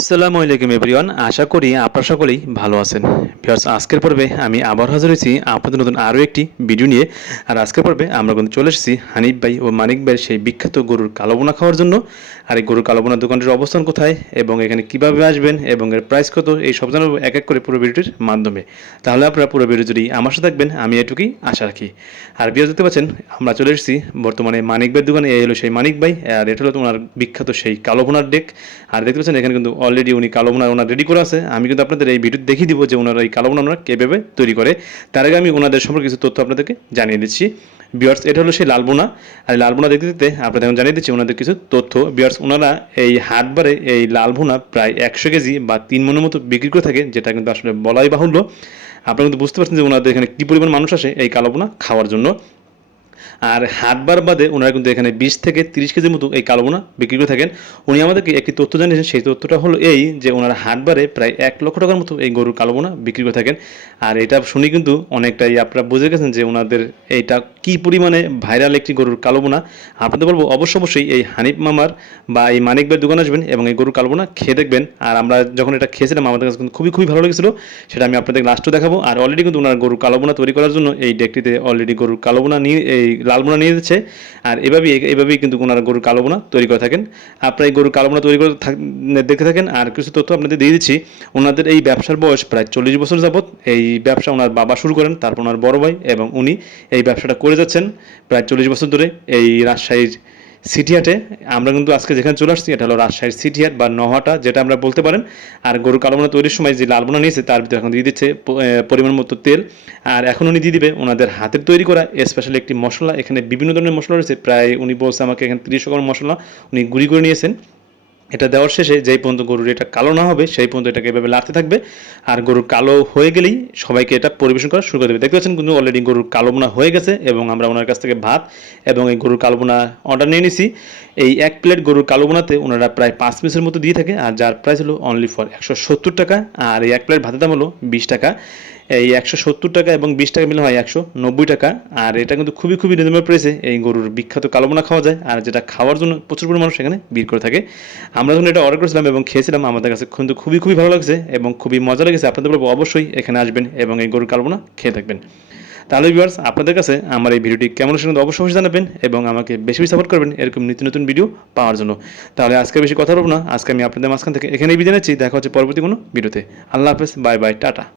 আসসালামু আলাইকুম এভরিওয়ান, আশা করি আপনারা সকলেই ভালো আছেন। ভিউয়ার্স, আজকের পর্বে আমি আবার হাজির হয়েছি আপনাদের নতুন আরও একটি ভিডিও নিয়ে। আর আজকের পর্বে আমরা কিন্তু চলে এসেছি হানিফ ভাই ও মানিক ভাইয়ের সেই বিখ্যাত গরুর কালোবোনা খাওয়ার জন্য। আর এই গরুর কালোবোনার দোকানটির অবস্থান কোথায় এবং এখানে কীভাবে আসবেন এবং এর প্রাইস কত, এই সব জানাবো এক এক করে পুরো ভিডিওটির মাধ্যমে। তাহলে আপনারা পুরো ভিডিও যদি আমার সাথে থাকবেন, আমি এটুকুই আশা রাখি। আর ভিউয়ার্স, দেখতে পাচ্ছেন আমরা চলে এসেছি বর্তমানে মানিক ভাইয়ের দোকানে। এই হলো সেই মানিক ভাই, আর এটা হলো তোমার বিখ্যাত সেই কালোবোনার ডেক। আর দেখতে পাচ্ছেন এখানে কিন্তু অলরেডি উনি কালোবোনা ওনার রেডি করে আছে। আমি কিন্তু আপনাদের এই ভিডিও দেখিয়ে দিব যে ওনারা এই কালোবোনা ওনারা কীভাবে তৈরি করে। তার আগে আমি ওনাদের সম্পর্কে কিছু তথ্য আপনাদেরকে জানিয়ে দিচ্ছি। ভিউয়ার্স, এটা হলো সেই লালবোনা। আর লালবোনা দেখতে দেখতে আপনাদের এখন জানিয়ে দিচ্ছি ওনাদের কিছু তথ্য। ভিউয়ার্স, ওনারা এই হাটবারে এই লালবোনা প্রায় 100 কেজি বা 3 মনের মতো বিক্রি করে থাকে, যেটা কিন্তু আসলে বলাই বাহুল্য। আপনারা কিন্তু বুঝতে পারছেন যে ওনাদের এখানে কী পরিমাণ মানুষ আসে এই কালোবোনা খাওয়ার জন্য। আর হাটবার বাদে ওনারা কিন্তু এখানে 20 থেকে 30 কেজির মতো এই কালোবোনা বিক্রি করে থাকেন। উনি আমাদেরকে একটি তথ্য জানিয়েছেন, সেই তথ্যটা হলো এই যে ওনারা হাটবারে প্রায় 1 লক্ষ টাকার মতো এই গরুর কালোবোনা বিক্রি করে থাকেন। আর এটা শুনে কিন্তু অনেকটাই আপনারা বুঝে গেছেন যে ওনাদের এইটা কী পরিমাণে ভাইরাল একটি গরুর কালোবোনা। আপনাদের বলবো অবশ্যই এই হানিফ মামার বা এই মানিক ভাইয়ের দোকানে আসবেন এবং এই গরুর কালোবোনা খেয়ে দেখবেন। আর আমরা যখন এটা খেয়েছিলাম আমাদের কাছে কিন্তু খুবই ভালো লেগেছিল, সেটা আমি আপনাদের লাস্টও দেখাবো। আর অলরেডি কিন্তু ওনার গরুর কালোবোনা তৈরি করার জন্য এই ডেকটিতে অলরেডি গরুর কালোবোনা নিয়ে এই লালবোনা নিয়ে দিচ্ছে। আর এভাবেই কিন্তু ওনারা গরুর কালোবোনা তৈরি করে থাকেন। আপনারা এই গরুর কালোবোনা তৈরি করে দেখে থাকেন। আর কিছু তথ্য আপনাদের দিয়ে দিচ্ছি। ওনাদের এই ব্যবসার বয়স প্রায় 40 বছর যাবত। এই ব্যবসা ওনার বাবা শুরু করেন, তারপর ওনার বড় ভাই, এবং উনি এই ব্যবসাটা করে যাচ্ছেন প্রায় 40 বছর ধরে এই রাজশাহীর সিটি হাটে। আমরা কিন্তু আজকে যেখানে চলে আসছি এটা হলো রাজশাহীর সিটি হাট বা নহাটা, যেটা আমরা বলতে পারেন। আর গরুর কালোবোনা তৈরির সময় যে লালবোনা নিয়েছে তার ভিতরে এখন দিয়ে দিচ্ছে পরিমাণ মতো তেল। আর এখন উনি দিয়ে দিবে ওনাদের হাতের তৈরি করা স্পেশাল একটি মশলা। এখানে বিভিন্ন ধরনের মশলা রয়েছে, প্রায় উনি বলছে আমাকে এখানে 30 রকমের মশলা উনি গুঁড়ি করে নিয়েছেন। এটা দেওয়ার শেষে যেই পর্যন্ত গরুর এটা কালো না হবে সেই পর্যন্ত এটাকে এভাবে লাড়তে থাকবে। আর গরুর কালো হয়ে গেলেই সবাইকে এটা পরিবেশন করা শুরু করে দেবে। দেখতে পাচ্ছেন কিন্তু অলরেডি গরুর কালোবোনা হয়ে গেছে এবং আমরা ওনার কাছ থেকে ভাত এবং এই গরুর কালোবোনা অর্ডার নিয়ে নিছি। এই 1 প্লেট গরুর কালোবোনাতে ওনারা প্রায় 5 পিসের মতো দিয়ে থাকে, আর যার প্রাইস হলো অনলি ফর 170 টাকা। আর এই 1 প্লেট ভাতের দাম হলো 20 টাকা। এই 170 টাকা এবং 20 টাকা মিলে হয় 190 টাকা। আর এটা কিন্তু খুবই রিজনেবল প্রাইসে এই গরুর বিখ্যাত কালোবোনা খাওয়া যায়, আর যেটা খাওয়ার জন্য প্রচুর পরিমাণ মানুষ এখানে ভিড় করে থাকে। আমরা যখন এটা অর্ডার করেছিলাম এবং খেয়েছিলাম আমাদের কাছে কিন্তু খুবই ভালো লাগছে এবং খুবই মজা লেগেছে। আপনাদের বলবো অবশ্যই এখানে আসবেন এবং এই গরুর কালোবোনা খেয়ে থাকবেন। তাহলে ভিউয়ার্স, আপনাদের কাছে আমার এই ভিডিওটি কেমন লাগছে অবশ্যই জানাবেন এবং আমাকে বেশি সাপোর্ট করবেন এরকম নতুন ভিডিও পাওয়ার জন্য। তাহলে আজকে বেশি কথা বলবো না, আজকে আমি আপনাদের মাঝখান থেকে এখানেই বিদায় নিচ্ছি। দেখা হচ্ছে পরবর্তী কোনো ভিডিওতে। আল্লাহ হাফেজ, বাই বাই, টাটা।